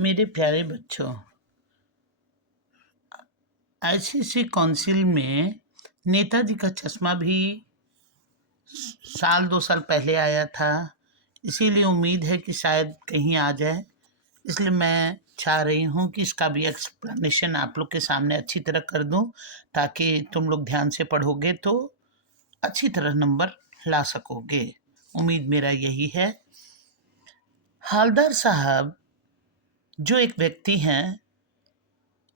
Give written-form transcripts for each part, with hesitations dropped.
मेरे प्यारे बच्चों, आईसीसी काउंसिल में नेताजी का चश्मा भी साल 2 साल पहले आया था। इसीलिए उम्मीद है कि शायद कहीं आ जाए। इसलिए मैं चाह रही हूँ कि इसका भी एक्सप्लेनेशन आप लोग के सामने अच्छी तरह कर दूँ, ताकि तुम लोग ध्यान से पढ़ोगे तो अच्छी तरह नंबर ला सकोगे। उम्मीद मेरा यही है। हालदार साहब जो एक व्यक्ति हैं,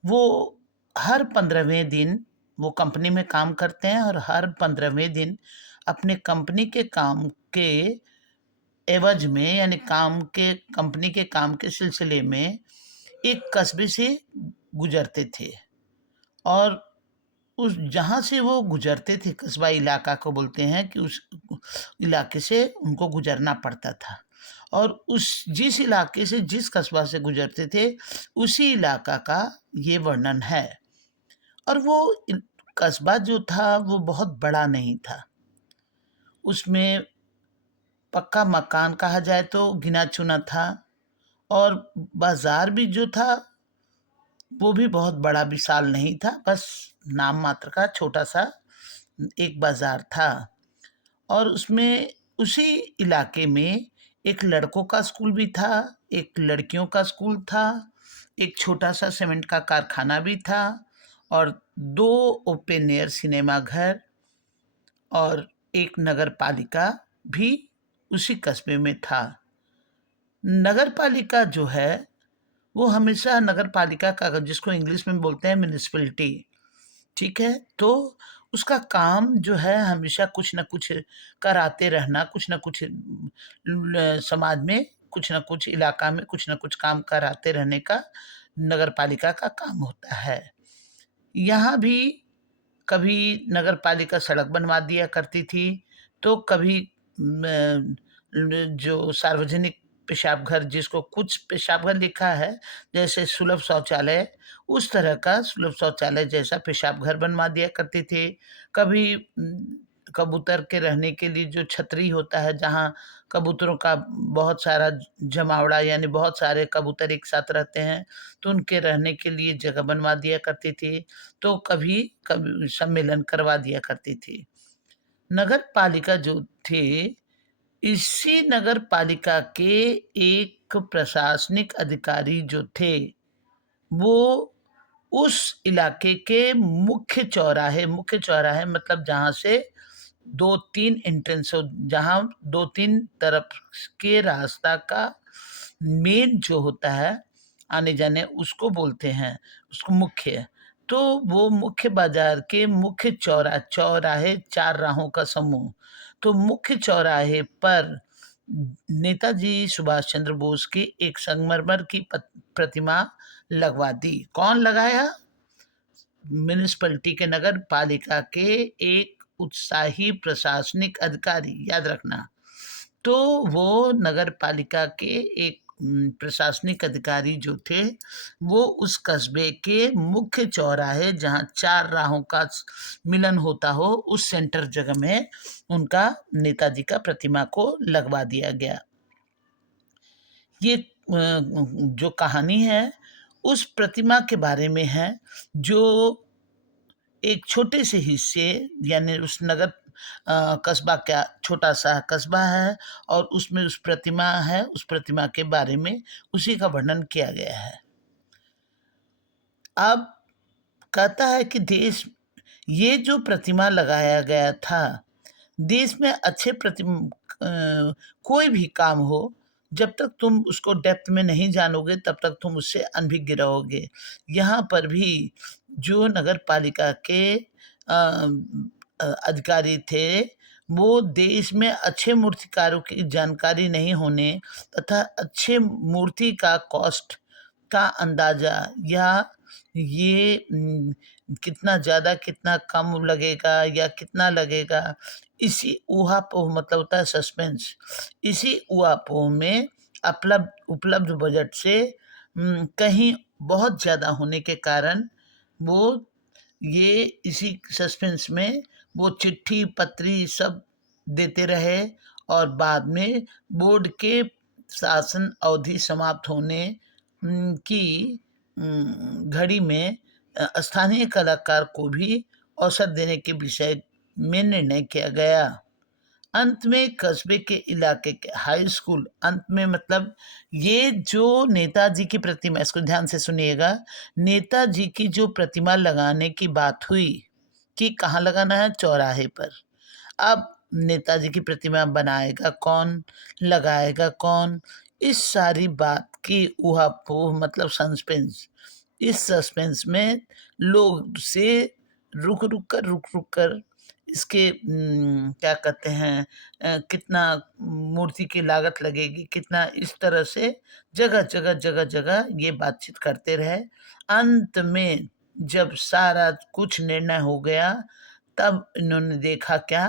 वो हर 15वें दिन वो कंपनी में काम करते हैं और हर 15वें दिन अपने कंपनी के काम के एवज में, यानी कंपनी के काम के सिलसिले में एक कस्बे से गुजरते थे। और उस जहाँ से वो गुजरते थे, कस्बा इलाका को बोलते हैं कि उस इलाके से उनको गुजरना पड़ता था। और उस जिस इलाके से, जिस कस्बा से गुजरते थे, उसी इलाका का ये वर्णन है। और वो कस्बा जो था वो बहुत बड़ा नहीं था। उसमें पक्का मकान कहा जाए तो गिना चुना था। और बाजार भी जो था वो भी बहुत बड़ा विशाल नहीं था, बस नाम मात्र का छोटा सा एक बाजार था। और उसमें उसी इलाके में एक लड़कों का स्कूल भी था, एक लड़कियों का स्कूल था, एक छोटा सा सीमेंट का कारखाना भी था, और 2 ओपन एयर सिनेमा घर और एक नगर पालिका भी उसी कस्बे में था। नगर पालिका जो है वो हमेशा नगर पालिका का, जिसको इंग्लिश में बोलते हैं म्युनिसिपैलिटी, ठीक है? तो उसका काम जो है हमेशा कुछ न कुछ कराते रहना, कुछ न कुछ समाज में, कुछ न कुछ इलाका में कुछ न कुछ काम कराते रहने का नगर पालिका का काम होता है। यहाँ भी कभी नगर पालिका सड़क बनवा दिया करती थी, तो कभी जो सार्वजनिक पेशाब घर, जिसको कुछ पेशाब घर लिखा है जैसे सुलभ शौचालय, उस तरह का सुलभ शौचालय जैसा पेशाब घर बनवा दिया करते थे। कभी कबूतर के रहने के लिए जो छतरी होता है, जहाँ कबूतरों का बहुत सारा जमावड़ा, यानी बहुत सारे कबूतर एक साथ रहते हैं, तो उनके रहने के लिए जगह बनवा दिया करती थी। तो कभी कभी सम्मेलन करवा दिया करती थी। नगर पालिका जो थे, इसी नगर पालिका के एक प्रशासनिक अधिकारी जो थे, वो उस इलाके के मुख्य चौराहे मतलब जहाँ से 2-3 एंट्रेंस हो, जहाँ 2-3 तरफ के रास्ता का मेन जो होता है आने-जाने, उसको बोलते हैं, उसको मुख्य। तो वो मुख्य बाज़ार के मुख्य चौराहे 4 राहों का समूह। तो मुख्य चौराहे पर नेताजी सुभाष चंद्र बोस की एक संगमरमर की प्रतिमा लगवा दी। कौन लगाया? म्युनिसिपैलिटी के, नगर पालिका के एक उत्साही प्रशासनिक अधिकारी, याद रखना। तो वो नगर पालिका के एक प्रशासनिक अधिकारी जो थे, वो उस कस्बे के मुख्य चौराहे, जहाँ 4 राहों का मिलन होता हो, उस सेंटर जगह में उनका, नेताजी का प्रतिमा को लगवा दिया गया। ये जो कहानी है उस प्रतिमा के बारे में है, जो एक छोटे से हिस्से, यानी उस नगर कस्बा, क्या छोटा सा कस्बा है, और उसमें उस प्रतिमा है, उस प्रतिमा के बारे में उसी का वर्णन किया गया है। अब कहता है कि देश, ये जो प्रतिमा लगाया गया था, देश में अच्छे कोई भी काम हो, जब तक तुम उसको डेप्थ में नहीं जानोगे तब तक तुम उससे अनभिज्ञ रहोगे। यहाँ पर भी जो नगर पालिका के अधिकारी थे, वो देश में अच्छे मूर्तिकारों की जानकारी नहीं होने तथा अच्छे मूर्ति का कॉस्ट का अंदाज़ा, या ये कितना ज़्यादा कितना कम लगेगा या कितना लगेगा, इसी ऊहा-पोह, मतलब होता है सस्पेंस, इसी ऊहा-पोह में उपलब्ध बजट से कहीं बहुत ज़्यादा होने के कारण, वो ये इसी सस्पेंस में वो चिट्ठी पत्री सब देते रहे। और बाद में बोर्ड के शासन अवधि समाप्त होने की घड़ी में स्थानीय कलाकार को भी अवसर देने के विषय में निर्णय किया गया। अंत में कस्बे के इलाके के हाई स्कूल, अंत में मतलब ये जो नेताजी की प्रतिमा, इसको ध्यान से सुनिएगा, नेताजी की जो प्रतिमा लगाने की बात हुई कि कहाँ लगाना है, चौराहे पर। अब नेताजी की प्रतिमा बनाएगा कौन, लगाएगा कौन, इस सारी बात की ऊहापोह मतलब सस्पेंस, इस सस्पेंस में लोग से रुक रुक कर इसके क्या कहते हैं, कितना मूर्ति की लागत लगेगी, कितना, इस तरह से जगह-जगह ये बातचीत करते रहे। अंत में जब सारा कुछ निर्णय हो गया, तब इन्होंने देखा क्या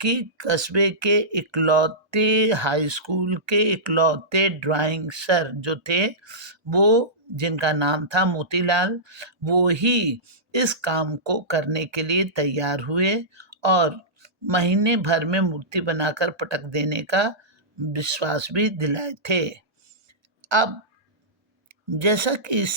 कि कस्बे के इकलौते हाई स्कूल के इकलौते ड्राइंग सर जो थे, वो जिनका नाम था मोतीलाल, वो ही इस काम को करने के लिए तैयार हुए और महीने भर में मूर्ति बनाकर पटक देने का विश्वास भी दिलाए थे। अब जैसा कि इस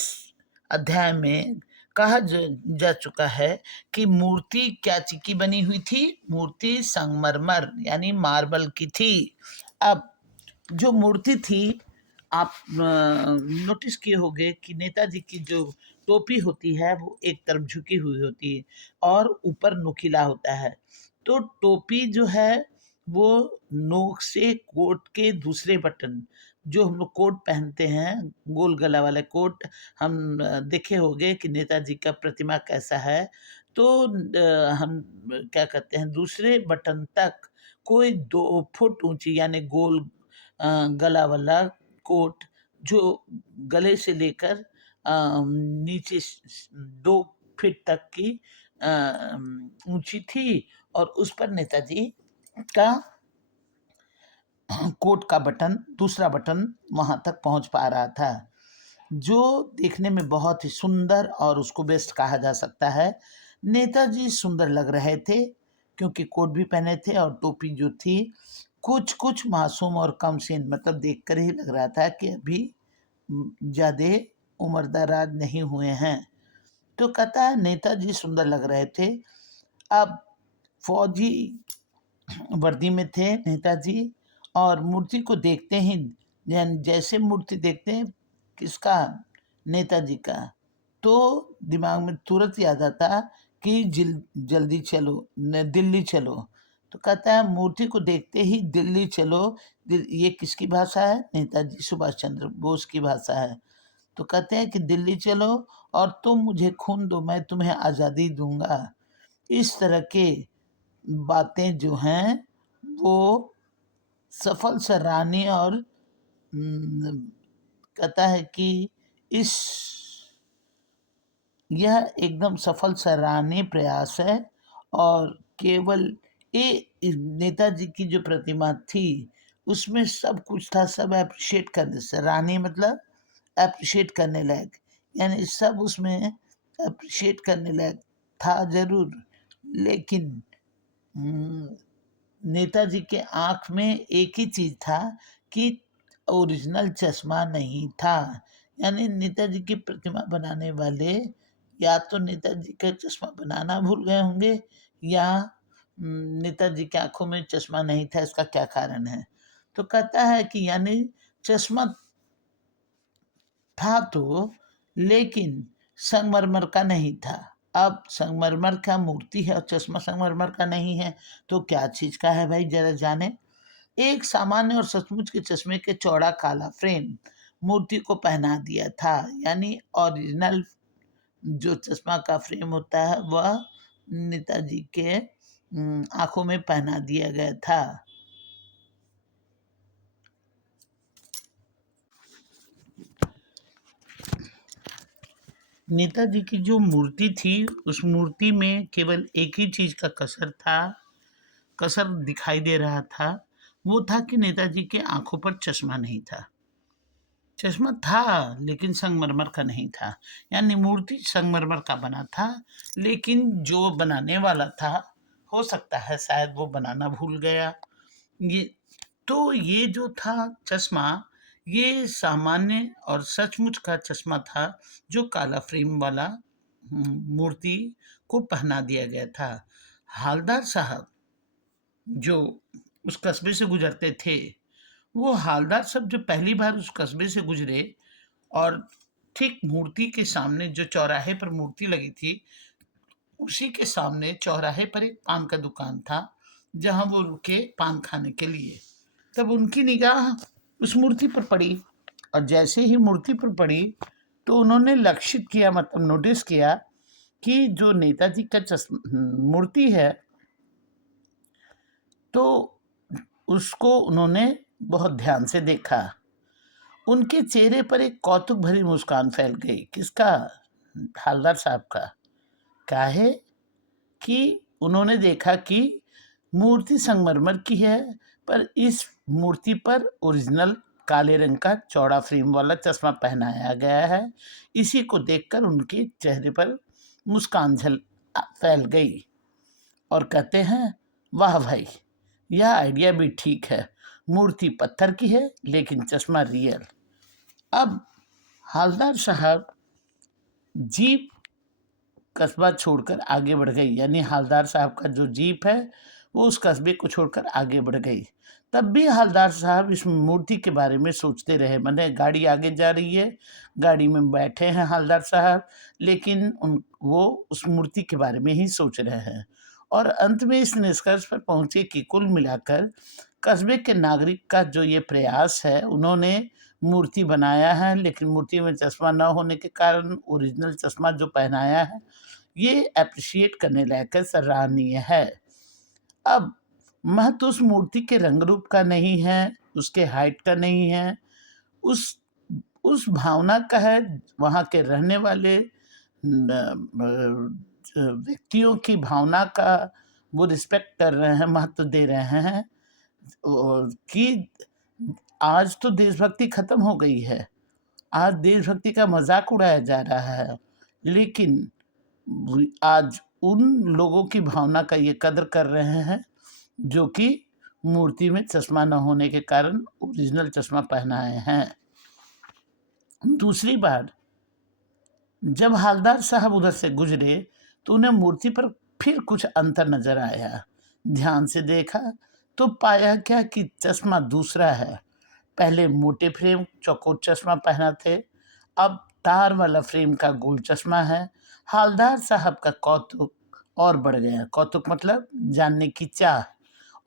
अध्याय में कहा जा चुका है कि मूर्ति क्या चीज की बनी हुई थी, मूर्ति संगमरमर यानी मार्बल की थी। अब जो मूर्ति थी, आप नोटिस किए होंगे कि नेताजी की जो टोपी होती है वो एक तरफ झुकी हुई होती है और ऊपर नुकीला होता है। तो टोपी जो है वो नोक से कोट के दूसरे बटन, जो हम लोग कोट पहनते हैं, गोल गला वाले कोट, हम देखे होंगे कि नेताजी का प्रतिमा कैसा है। तो हम क्या कहते हैं, दूसरे बटन तक कोई 2 फुट ऊंची यानी गोल गला वाला कोट, जो गले से लेकर नीचे 2 फीट तक की ऊंची थी और उस पर नेताजी का कोट का बटन, दूसरा बटन वहां तक पहुंच पा रहा था, जो देखने में बहुत ही सुंदर और उसको बेस्ट कहा जा सकता है। नेताजी सुंदर लग रहे थे क्योंकि कोट भी पहने थे और टोपी जो थी कुछ कुछ मासूम और कम सीन, मतलब देखकर ही लग रहा था कि अभी ज्यादा उम्रदराज नहीं हुए हैं। तो कहता है नेताजी सुंदर लग रहे थे। अब फौजी वर्दी में थे नेताजी और मूर्ति को देखते ही, जैसे मूर्ति देखते हैं किसका, नेताजी का, तो दिमाग में तुरंत याद आता कि जल्दी चलो दिल्ली चलो। तो कहता है मूर्ति को देखते ही दिल्ली चलो, ये किसकी भाषा है, नेताजी सुभाष चंद्र बोस की भाषा है। तो कहते हैं कि दिल्ली चलो और तुम मुझे खून दो, मैं तुम्हें आज़ादी दूंगा। इस तरह के बातें जो हैं वो सफल सराहनीय और कहता है कि इस यह एकदम सफल सराहनीय प्रयास है और केवल ये नेताजी की जो प्रतिमा थी उसमें सब कुछ था, सब अप्रिशिएट करने, सराहनीय मतलब अप्रिशिएट करने लायक, यानी सब उसमें अप्रिशिएट करने लायक था जरूर, लेकिन नेताजी के आंख में एक ही चीज था कि ओरिजिनल चश्मा नहीं था। यानी नेताजी की प्रतिमा बनाने वाले या तो नेताजी का चश्मा बनाना भूल गए होंगे या नेताजी की आंखों में चश्मा नहीं था, इसका क्या कारण है। तो कहता है कि यानी चश्मा था तो, लेकिन संगमरमर का नहीं था। अब संगमरमर का मूर्ति है और चश्मा संगमरमर का नहीं है, तो क्या चीज का है भाई, जरा जाने। एक सामान्य और सचमुच के चश्मे के चौड़ा काला फ्रेम मूर्ति को पहना दिया था, यानी ओरिजिनल जो चश्मा का फ्रेम होता है वह नेताजी के आंखों में पहना दिया गया था। नेताजी की जो मूर्ति थी उस मूर्ति में केवल एक ही चीज का कसर दिखाई दे रहा था, वो था कि नेताजी के आंखों पर चश्मा नहीं था। चश्मा था लेकिन संगमरमर का नहीं था, यानी मूर्ति संगमरमर का बना था, लेकिन जो बनाने वाला था हो सकता है शायद वो बनाना भूल गया। ये तो ये जो था चश्मा, ये सामान्य और सचमुच का चश्मा था जो काला फ्रेम वाला मूर्ति को पहना दिया गया था। हालदार साहब जो उस कस्बे से गुजरते थे, वो हालदार साहब जब पहली बार उस कस्बे से गुजरे और ठीक मूर्ति के सामने जो चौराहे पर मूर्ति लगी थी, उसी के सामने चौराहे पर एक पान का दुकान था, जहाँ वो रुके पान खाने के लिए। तब उनकी निगाह उस मूर्ति पर पड़ी और जैसे ही मूर्ति पर पड़ी, तो उन्होंने लक्षित किया मतलब नोटिस किया कि जो नेताजी का मूर्ति है, तो उसको उन्होंने बहुत ध्यान से देखा। उनके चेहरे पर एक कौतुक भरी मुस्कान फैल गई। किसका? हवलदार साहब का। काहे? कि उन्होंने देखा कि मूर्ति संगमरमर की है, पर इस मूर्ति पर ओरिजिनल काले रंग का चौड़ा फ्रेम वाला चश्मा पहनाया गया है। इसी को देखकर उनके चेहरे पर मुस्कान फैल गई और कहते हैं, वाह भाई, यह आइडिया भी ठीक है। मूर्ति पत्थर की है लेकिन चश्मा रियल। अब हवलदार साहब जीप कस्बा छोड़कर आगे बढ़ गई, यानी हवलदार साहब का जो जीप है वो उस कस्बे को छोड़कर आगे बढ़ गई। तब भी हवलदार साहब इस मूर्ति के बारे में सोचते रहे। मैंने गाड़ी आगे जा रही है, गाड़ी में बैठे हैं हवलदार साहब, लेकिन वो उस मूर्ति के बारे में ही सोच रहे हैं और अंत में इस निष्कर्ष पर पहुंचे कि कुल मिलाकर कस्बे के नागरिक का जो ये प्रयास है, उन्होंने मूर्ति बनाया है, लेकिन मूर्ति में चश्मा न होने के कारण ओरिजिनल चश्मा जो पहनाया है, ये एप्रिशिएट करने लायक है, सराहनीय है। अब महत्व उस मूर्ति के रंग रूप का नहीं है, उसके हाइट का नहीं है, उस उस भावना का है, वहाँ के रहने वाले व्यक्तियों की भावना का वो रिस्पेक्ट कर रहे हैं, महत्व दे रहे हैं कि आज तो देशभक्ति खत्म हो गई है। आज देशभक्ति का मजाक उड़ाया जा रहा है, लेकिन आज उन लोगों की भावना का ये कदर कर रहे हैं जो कि मूर्ति में चश्मा न होने के कारण ओरिजिनल चश्मा पहनाए हैं। दूसरी बार जब हवलदार साहब उधर से गुजरे तो उन्हें मूर्ति पर फिर कुछ अंतर नजर आया। ध्यान से देखा तो पाया क्या कि चश्मा दूसरा है। पहले मोटे फ्रेम चौकोर चश्मा पहना थे, अब तार वाला फ्रेम का गोल चश्मा है। हवलदार साहब का कौतुक और बढ़ गया। कौतुक मतलब जानने की चाह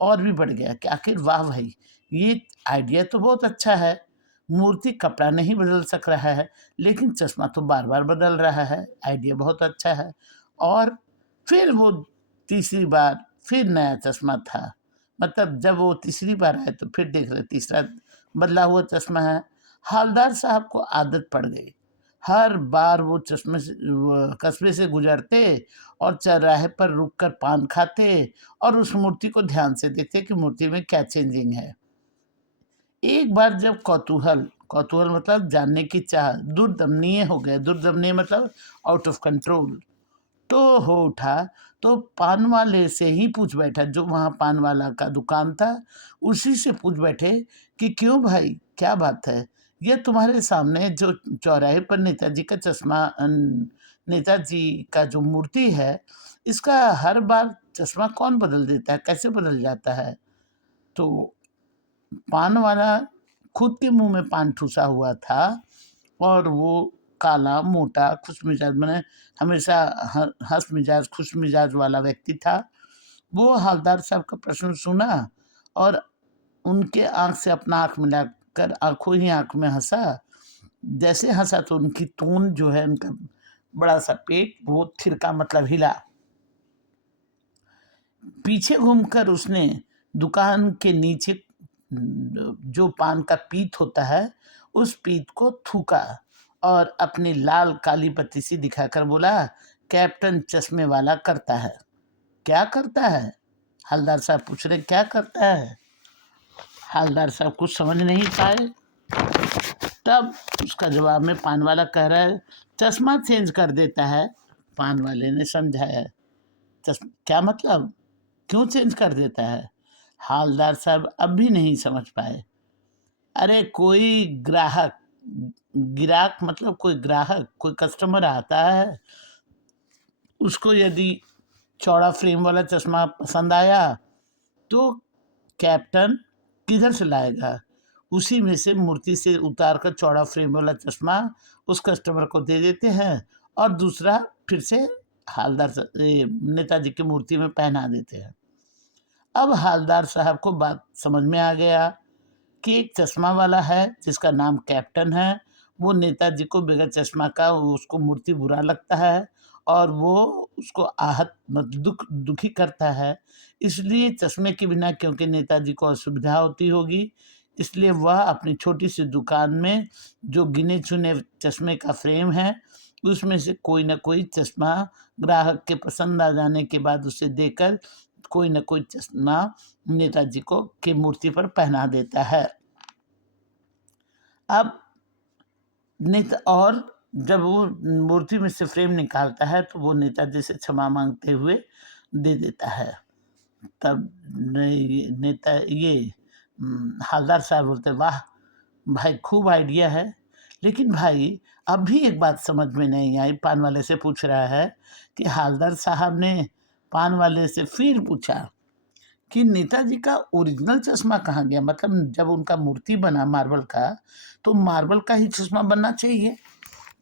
और भी बढ़ गया कि आखिर वाह भाई, ये आइडिया तो बहुत अच्छा है। मूर्ति कपड़ा नहीं बदल सक रहा है, लेकिन चश्मा तो बार बार बदल रहा है। आइडिया बहुत अच्छा है। और फिर वो तीसरी बार फिर नया चश्मा था। मतलब जब वो तीसरी बार आए तो फिर देख रहे तीसरा बदला हुआ चश्मा है। हवलदार साहब को आदत पड़ गई। हर बार वो चश्मे से कस्बे से गुजरते और चौराहे पर रुककर पान खाते और उस मूर्ति को ध्यान से देखते कि मूर्ति में क्या चेंजिंग है। एक बार जब कौतूहल कौतूहल मतलब जानने की चाह दुर्दमनीय हो गया। दुर्दमनीय मतलब आउट ऑफ कंट्रोल तो हो उठा, तो पान वाले से ही पूछ बैठा, जो वहाँ पान वाला का दुकान था, उसी से पूछ बैठे कि क्यों भाई, क्या बात है? ये तुम्हारे सामने जो चौराहे पर नेताजी का चश्मा नेताजी का जो मूर्ति है, इसका हर बार चश्मा कौन बदल देता है? कैसे बदल जाता है? तो पान वाला खुद के मुँह में पान ठूसा हुआ था और वो काला, मोटा, खुशमिजाज माने हमेशा हँस मिजाज, खुश मिजाज वाला व्यक्ति था। वो हवलदार साहब का प्रश्न सुना और उनके आँख से अपना आँख मिलाकर आँखों ही आँख में हँसा। जैसे हँसा तो उनकी टोन जो है, उनका बड़ा-सा पेट वो थिरका मतलब हिला। पीछे घूमकर उसने दुकान के नीचे जो पान का पीत होता है, उस पीत को थूका और अपनी लाल काली पतीसी दिखाकर बोला, कैप्टन चश्मे वाला करता है। क्या करता है? हवलदार साहब पूछ रहे, क्या करता है? हवलदार साहब कुछ समझ नहीं पाए। तब उसका जवाब में पान वाला कह रहा है, चश्मा चेंज कर देता है। पान वाले ने समझाया, क्या मतलब? क्यों चेंज कर देता है? हवलदार साहब अब भी नहीं समझ पाए। अरे कोई ग्राहक, गिराक मतलब कोई ग्राहक, कोई कस्टमर आता है, उसको यदि चौड़ा फ्रेम वाला चश्मा पसंद आया, तो कैप्टन किधर से लाएगा? उसी में से मूर्ति से उतार कर चौड़ा फ्रेम वाला चश्मा उस कस्टमर को दे देते हैं और दूसरा फिर से नेताजी की मूर्ति में पहना देते हैं। अब हालदार साहब को बात समझ में आ गया कि एक चश्मा वाला है जिसका नाम कैप्टन है, वो नेताजी को बगैर चश्मा का उसको मूर्ति बुरा लगता है और वो उसको आहत दुखी करता है। इसलिए चश्मे के बिना क्योंकि नेताजी को असुविधा होती होगी, इसलिए वह अपनी छोटी सी दुकान में जो गिने चुने चश्मे का फ्रेम है, उसमें से कोई ना कोई चश्मा ग्राहक के पसंद आ जाने के बाद उसे देकर कोई ना कोई चश्मा नेताजी को की मूर्ति पर पहना देता है। अब नेता और जब वो मूर्ति में से फ्रेम निकालता है तो वो नेताजी से क्षमा मांगते हुए दे देता है। तब नेता हालदार साहब बोलते, वाह भाई खूब आइडिया है, लेकिन भाई अब भी एक बात समझ में नहीं आई। पान वाले से पूछ रहा है कि हालदार साहब ने पान वाले से फिर पूछा कि नेताजी का ओरिजिनल चश्मा कहाँ गया? मतलब जब उनका मूर्ति बना मार्बल का, तो मार्बल का ही चश्मा बनना चाहिए।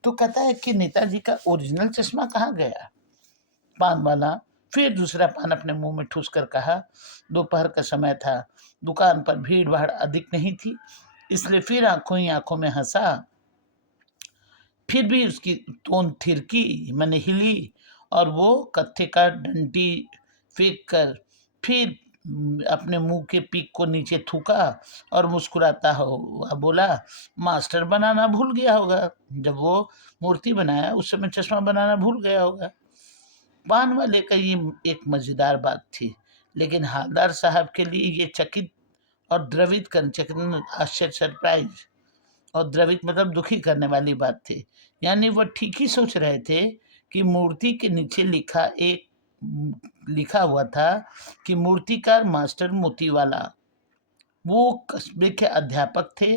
तो कहता है कि नेताजी का ओरिजिनल चश्मा कहाँ गया? पान वाला फिर दूसरा पान अपने मुंह में ठूस कर कहा, दोपहर का समय था, दुकान पर भीड़ भाड़ अधिक नहीं थी, इसलिए फिर आंखों ही आंखों में हंसा। फिर भी उसकी टोन थिरकी मैंने हिली और वो कत्थे का डंडी फेंक कर फिर अपने मुंह के पीक को नीचे थूका और मुस्कुराता हुआ बोला, मास्टर बनाना भूल गया होगा। जब वो मूर्ति बनाया उस समय चश्मा बनाना भूल गया होगा। पान वाले का ये एक मजेदार बात थी, लेकिन हालदार साहब के लिए ये चकित और द्रवित कर चकित आश्चर्य सरप्राइज और द्रवित मतलब दुखी करने वाली बात थी। यानी वह ठीक ही सोच रहे थे कि मूर्ति के नीचे लिखा हुआ था कि मूर्तिकार मास्टर मोतीवाला, वो कस्बे के अध्यापक थे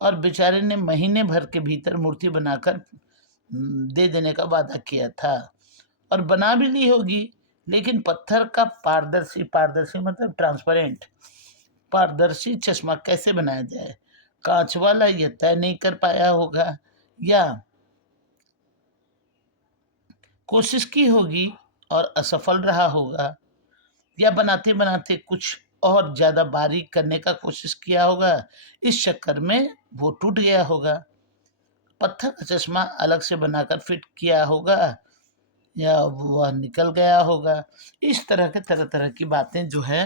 और बेचारे ने महीने भर के भीतर मूर्ति बनाकर दे देने का वादा किया था और बना भी ली होगी, लेकिन पत्थर का पारदर्शी पारदर्शी मतलब ट्रांसपेरेंट पारदर्शी चश्मा कैसे बनाया जाए? कांच वाला यह तय नहीं कर पाया होगा या कोशिश की होगी और असफल रहा होगा या बनाते बनाते कुछ और ज्यादा बारीक करने का कोशिश किया होगा, इस चक्कर में वो टूट गया होगा। पत्थर का चश्मा अलग से बनाकर फिट किया होगा या वह निकल गया होगा। इस तरह के तरह तरह की बातें जो है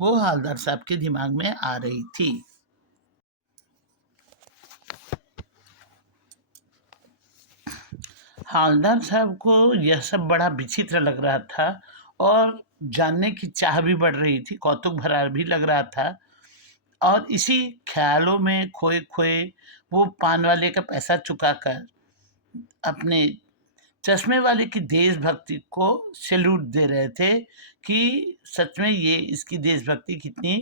वो हालदार साहब के दिमाग में आ रही थी। हालदार साहब को यह सब बड़ा विचित्र लग रहा था और जानने की चाह भी बढ़ रही थी, कौतूक भरा भी लग रहा था और इसी ख्यालों में खोए खोए वो पान वाले का पैसा चुकाकर अपने चश्मे वाले की देशभक्ति को सैल्यूट दे रहे थे कि सच में ये इसकी देशभक्ति कितनी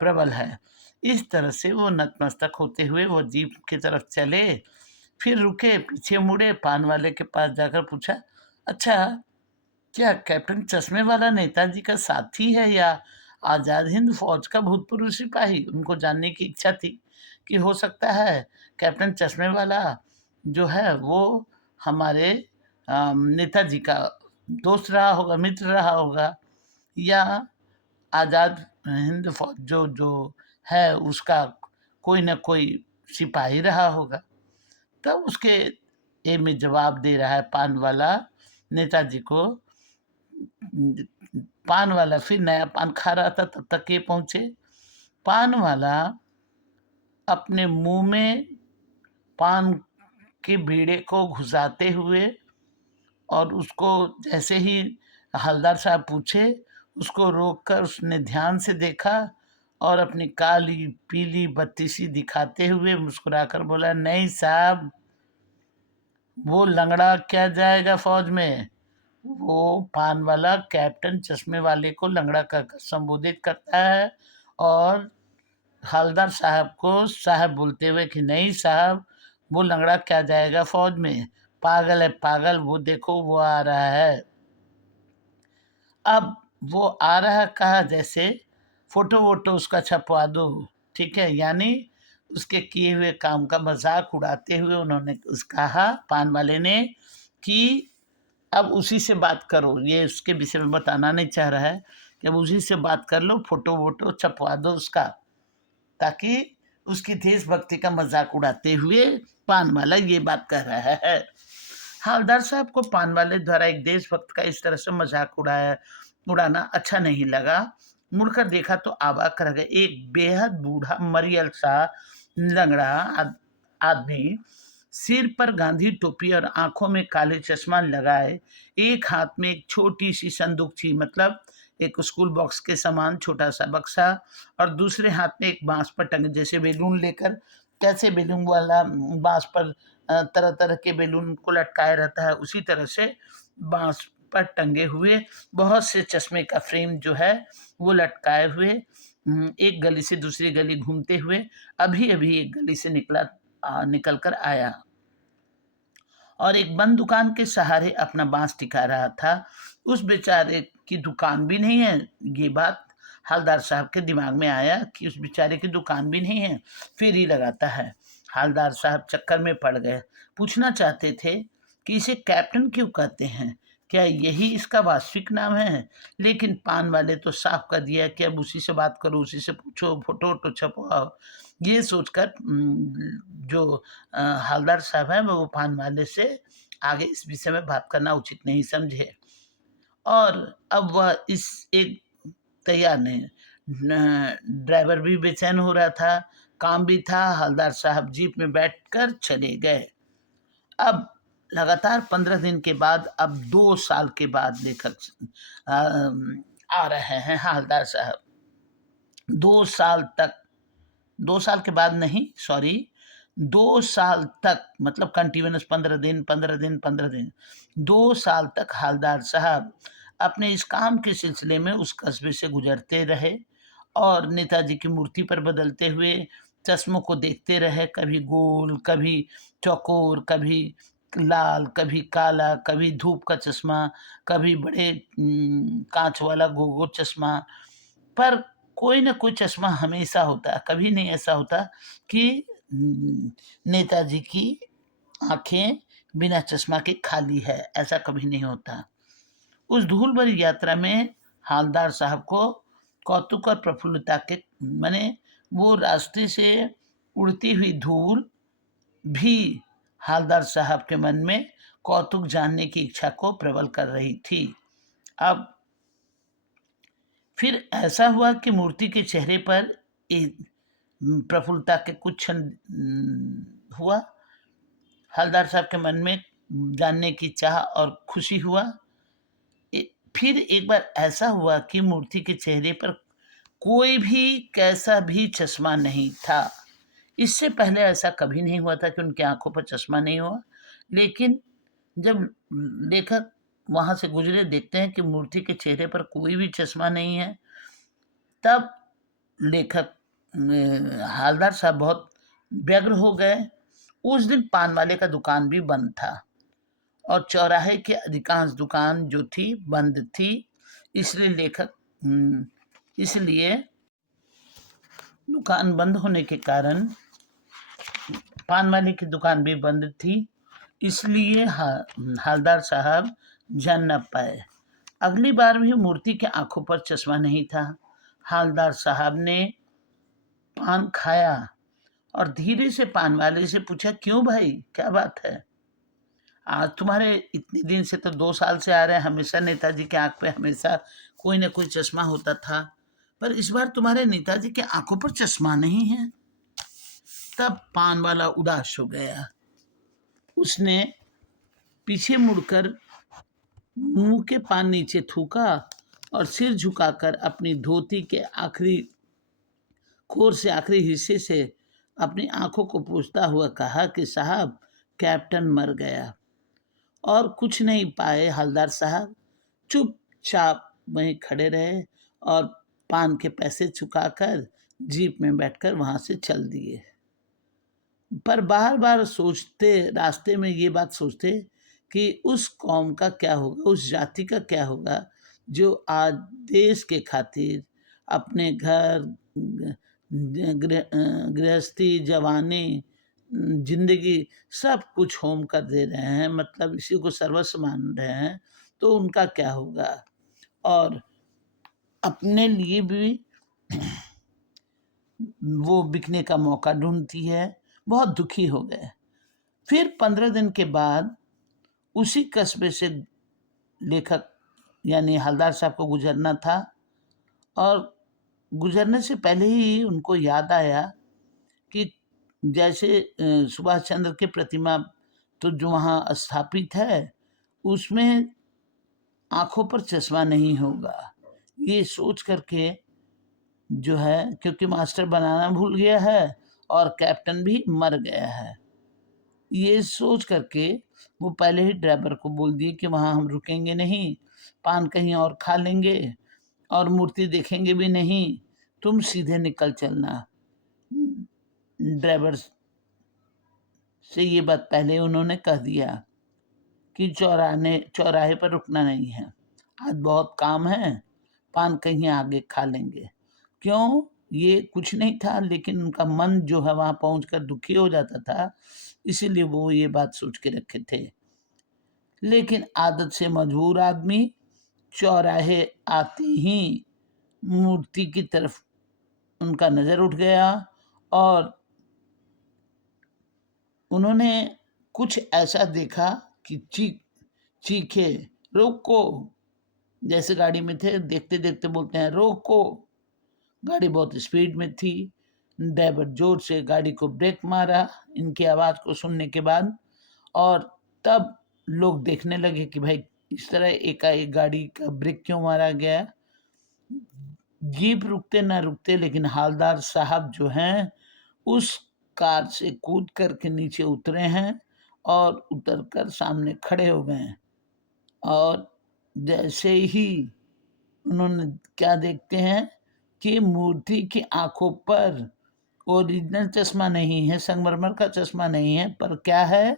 प्रबल है। इस तरह से वो नतमस्तक होते हुए वो जीप की तरफ चले, फिर रुके, पीछे मुड़े, पान वाले के पास जाकर पूछा, अच्छा क्या कैप्टन चश्मे वाला नेताजी का साथी है या आज़ाद हिंद फौज का भूतपूर्व सिपाही? उनको जानने की इच्छा थी कि हो सकता है कैप्टन चश्मे वाला जो है वो हमारे नेताजी का दोस्त रहा होगा, मित्र रहा होगा या आज़ाद हिंद फौज जो जो है उसका कोई ना कोई सिपाही रहा होगा। तब उसके ए में जवाब दे रहा है पान वाला नेताजी को। पान वाला फिर नया पान खा रहा था, तब तक ये पहुंचे। पान वाला अपने मुंह में पान के बीड़े को घुसाते हुए और उसको जैसे ही हवलदार साहब पूछे, उसको रोककर उसने ध्यान से देखा और अपनी काली पीली बत्ती सी दिखाते हुए मुस्कुराकर बोला, नहीं साहब, वो लंगड़ा क्या जाएगा फौज में। वो पान वाला कैप्टन चश्मे वाले को लंगड़ा कहकर संबोधित करता है और हवलदार साहब को साहब बोलते हुए कि नहीं साहब, वो लंगड़ा क्या जाएगा फौज में, पागल है पागल, वो देखो वो आ रहा है। अब वो आ रहा कहा, जैसे फोटो वोटो उसका छपवा दो, ठीक है, यानी उसके किए हुए काम का मजाक उड़ाते हुए उन्होंने कहा पान वाले ने कि अब उसी से बात करो, ये उसके विषय में बताना नहीं चाह रहा है कि अब उसी से बात कर लो, फोटो वोटो छपवा दो उसका, ताकि उसकी देशभक्ति का मजाक उड़ाते हुए पान वाला ये बात कह रहा है। हवलदार साहब को पान वाले द्वारा एक देशभक्त का इस तरह से मजाक उड़ाना अच्छा नहीं लगा। मुड़कर देखा तो अवाक रह गए। एक बेहद बूढ़ा मरियल सा लंगड़ा आदमी, सिर पर गांधी टोपी और आंखों में काले चश्मा लगाए, एक हाथ में एक छोटी सी संदूक थी, मतलब एक स्कूल बॉक्स के समान छोटा सा बक्सा, और दूसरे हाथ में एक बांस पर टंगे, जैसे बेलून लेकर, कैसे बेलून वाला बांस पर तरह तरह के बेलून को लटकाया रहता है, उसी तरह से बांस पर टंगे हुए बहुत से चश्मे का फ्रेम जो है वो लटकाए हुए, एक गली से दूसरी गली घूमते हुए अभी अभी एक गली से निकल कर आया और एक बंद दुकान के सहारे अपना बांस टिका रहा था। उस बेचारे की दुकान भी नहीं है, ये बात हवलदार साहब के दिमाग में आया कि उस बेचारे की दुकान भी नहीं है, फिर ही लगाता है। हवलदार साहब चक्कर में पड़ गए, पूछना चाहते थे कि इसे कैप्टन क्यों कहते हैं, क्या यही इसका वास्तविक नाम है, लेकिन पान वाले तो साफ कर दिया कि अब उसी से बात करो, उसी से पूछो, फोटो वोटो छपवाओ। ये सोचकर जो हवलदार साहब हैं वो पान वाले से आगे इस विषय में बात करना उचित नहीं समझे, और अब वह इस एक तैयार नहीं। ड्राइवर भी बेचैन हो रहा था, काम भी था। हवलदार साहब जीप में बैठकर चले गए। अब लगातार 15 दिन के बाद, अब 2 साल के बाद लेखक आ रहे हैं हवलदार साहब। 2 साल तक, 2 साल के बाद नहीं, सॉरी, 2 साल तक, मतलब कंटिन्यूस 15 दिन 15 दिन 15 दिन, 2 साल तक हवलदार साहब अपने इस काम के सिलसिले में उस कस्बे से गुजरते रहे और नेताजी की मूर्ति पर बदलते हुए चश्मों को देखते रहे, कभी गोल, कभी चौकोर, कभी लाल, कभी काला, कभी धूप का चश्मा, कभी बड़े कांच वाला गोगो चश्मा, पर कोई ना कोई चश्मा हमेशा होता है। कभी नहीं ऐसा होता कि नेताजी की आंखें बिना चश्मा के खाली है, ऐसा कभी नहीं होता। उस धूल भरी यात्रा में हवलदार साहब को कौतुक और प्रफुल्लता के माने, वो रास्ते से उड़ती हुई धूल भी हवलदार साहब के मन में कौतुक जानने की इच्छा को प्रबल कर रही थी। अब फिर ऐसा हुआ कि मूर्ति के चेहरे पर एक प्रफुल्लता के कुछ क्षण हुआ। हवलदार साहब के मन में जानने की चाह और खुशी हुआ। फिर एक बार ऐसा हुआ कि मूर्ति के चेहरे पर कोई भी कैसा भी चश्मा नहीं था। इससे पहले ऐसा कभी नहीं हुआ था कि उनकी आंखों पर चश्मा नहीं हुआ, लेकिन जब लेखक वहां से गुजरे देखते हैं कि मूर्ति के चेहरे पर कोई भी चश्मा नहीं है, तब लेखक हवलदार साहब बहुत व्यग्र हो गए। उस दिन पान वाले का दुकान भी बंद था और चौराहे की अधिकांश दुकान जो थी बंद थी, इसलिए इसलिए दुकान बंद होने के कारण पान वाले की दुकान भी बंद थी, इसलिए हवलदार साहब जान न पाए। अगली बार भी मूर्ति के आंखों पर चश्मा नहीं था। हवलदार साहब ने पान खाया और धीरे से पान वाले से पूछा, क्यों भाई, क्या बात है? आज तुम्हारे इतने दिन से, तो 2 साल से आ रहे हैं, हमेशा नेताजी के आंख पे हमेशा कोई ना कोई चश्मा होता था, पर इस बार तुम्हारे नेताजी के आंखों पर चश्मा नहीं है। तब पान वाला उदास हो गया। उसने पीछे मुड़कर मुंह के पान नीचे थूका और सिर झुकाकर अपनी धोती के आखिरी खोर से आखिरी हिस्से से अपनी आंखों को पूछता हुआ कहा कि साहब, कैप्टन मर गया। और कुछ नहीं पाए हवलदार साहब, चुपचाप वहीं खड़े रहे और पान के पैसे चुकाकर जीप में बैठकर वहाँ से चल दिए। पर बार-बार सोचते, रास्ते में ये बात सोचते कि उस कौम का क्या होगा, उस जाति का क्या होगा, जो आज देश के खातिर अपने घर, गृहस्थी, जवानी, ज़िंदगी सब कुछ होम कर दे रहे हैं, मतलब इसी को सर्वस्व मान रहे हैं, तो उनका क्या होगा? और अपने लिए भी वो बिकने का मौका ढूँढती है, बहुत दुखी हो गए। फिर 15 दिन के बाद उसी कस्बे से लेखक यानी हलदार साहब को गुज़रना था, और गुज़रने से पहले ही उनको याद आया कि जैसे सुभाष चंद्र की प्रतिमा तो जो वहाँ स्थापित है, उसमें आँखों पर चश्मा नहीं होगा। ये सोच कर के जो है, क्योंकि मास्टर बनाना भूल गया है और कैप्टन भी मर गया है। ये सोच करके वो पहले ही ड्राइवर को बोल दिए कि वहाँ हम रुकेंगे नहीं, पान कहीं और खा लेंगे और मूर्ति देखेंगे भी नहीं, तुम सीधे निकल चलना। ड्राइवर से ये बात पहले उन्होंने कह दिया कि चौराहे पर रुकना नहीं है, आज बहुत काम है, पान कहीं आगे खा लेंगे। क्यों? ये कुछ नहीं था, लेकिन उनका मन जो है वहाँ पहुँचकर दुखी हो जाता था, इसीलिए वो ये बात सोच के रखे थे। लेकिन आदत से मजबूर आदमी चौराहे आते ही मूर्ति की तरफ उनका नज़र उठ गया, और उन्होंने कुछ ऐसा देखा कि चीखे, रोको। जैसे गाड़ी में थे, देखते देखते बोलते हैं रोको। गाड़ी बहुत स्पीड में थी, ड्राइवर जोर से गाड़ी को ब्रेक मारा इनकी आवाज़ को सुनने के बाद, और तब लोग देखने लगे कि भाई इस तरह एकाएक गाड़ी का ब्रेक क्यों मारा गया। जीप रुकते ना रुकते, लेकिन हालदार साहब जो हैं उस कार से कूद कर के नीचे उतरे हैं और उतरकर सामने खड़े हो गए हैं। और जैसे ही उन्होंने क्या देखते हैं कि मूर्ति की आंखों पर ओरिजिनल चश्मा नहीं है, संगमरमर का चश्मा नहीं है, पर क्या है,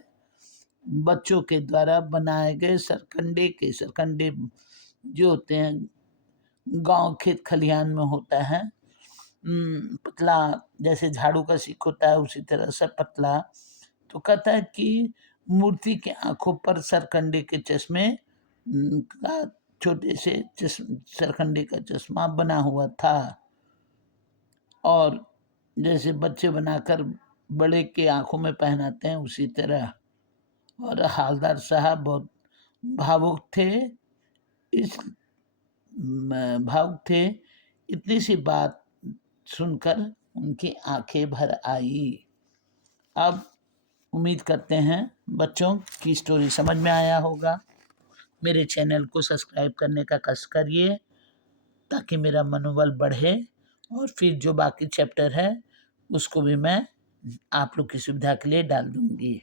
बच्चों के द्वारा बनाए गए सरकंडे जो होते हैं, गांव खेत खलिहान में होता है, पतला, जैसे झाड़ू का सीख होता है उसी तरह से पतला। तो कहता है कि मूर्ति के आंखों पर सरकंडे के चश्मे का छोटे से सरकंडे का चश्मा बना हुआ था, और जैसे बच्चे बनाकर बड़े के आंखों में पहनाते हैं उसी तरह। और हालदार साहब बहुत भावुक थे, इस भावुक थे, इतनी सी बात सुनकर उनकी आंखें भर आई। अब उम्मीद करते हैं बच्चों की स्टोरी समझ में आया होगा। मेरे चैनल को सब्सक्राइब करने का कष्ट करिए ताकि मेरा मनोबल बढ़े, और फिर जो बाकी चैप्टर है उसको भी मैं आप लोग की सुविधा के लिए डाल दूंगी।